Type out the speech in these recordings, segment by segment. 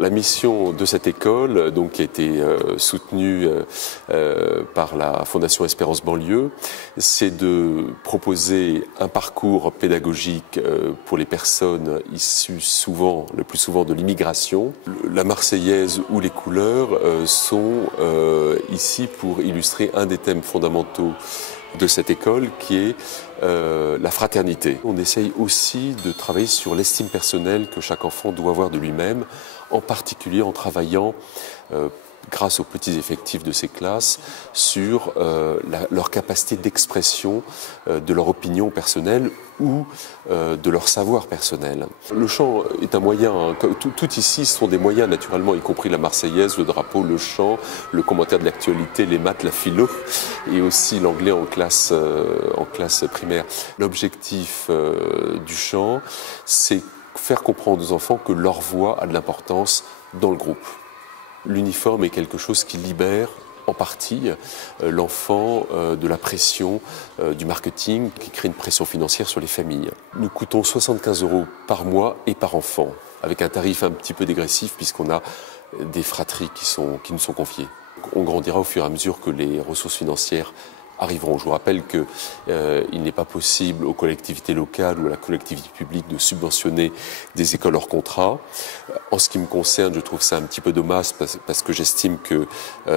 La mission de cette école, donc, qui a été soutenue par la Fondation Espérance Banlieue, c'est de proposer un parcours pédagogique pour les personnes issues le plus souvent de l'immigration. La Marseillaise ou les couleurs sont ici pour illustrer un des thèmes fondamentaux de cette école qui est la fraternité. On essaye aussi de travailler sur l'estime personnelle que chaque enfant doit avoir de lui-même, en particulier en travaillant grâce aux petits effectifs de ces classes, sur leur capacité d'expression de leur opinion personnelle ou de leur savoir personnel. Le chant est un moyen, tout ici sont des moyens naturellement, y compris la Marseillaise, le drapeau, le chant, le commentaire de l'actualité, les maths, la philo et aussi l'anglais en classe primaire. L'objectif du chant, c'est faire comprendre aux enfants que leur voix a de l'importance dans le groupe. L'uniforme est quelque chose qui libère en partie l'enfant de la pression du marketing qui crée une pression financière sur les familles. Nous coûtons 75 € par mois et par enfant, avec un tarif un petit peu dégressif puisqu'on a des fratries qui nous sont confiées. On grandira au fur et à mesure que les ressources financières arriveront. Je vous rappelle qu'il n'est pas possible aux collectivités locales ou à la collectivité publique de subventionner des écoles hors contrat. En ce qui me concerne, je trouve ça un petit peu dommage parce que j'estime que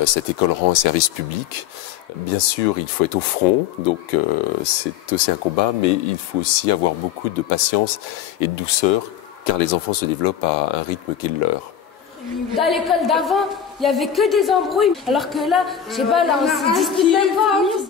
cette école rend un service public. Bien sûr, il faut être au front, donc c'est aussi un combat, mais il faut aussi avoir beaucoup de patience et de douceur, car les enfants se développent à un rythme qui est le leur. Dans l'école d'avant, il n'y avait que des embrouilles, alors que là, je sais pas, là, on se dispute même pas.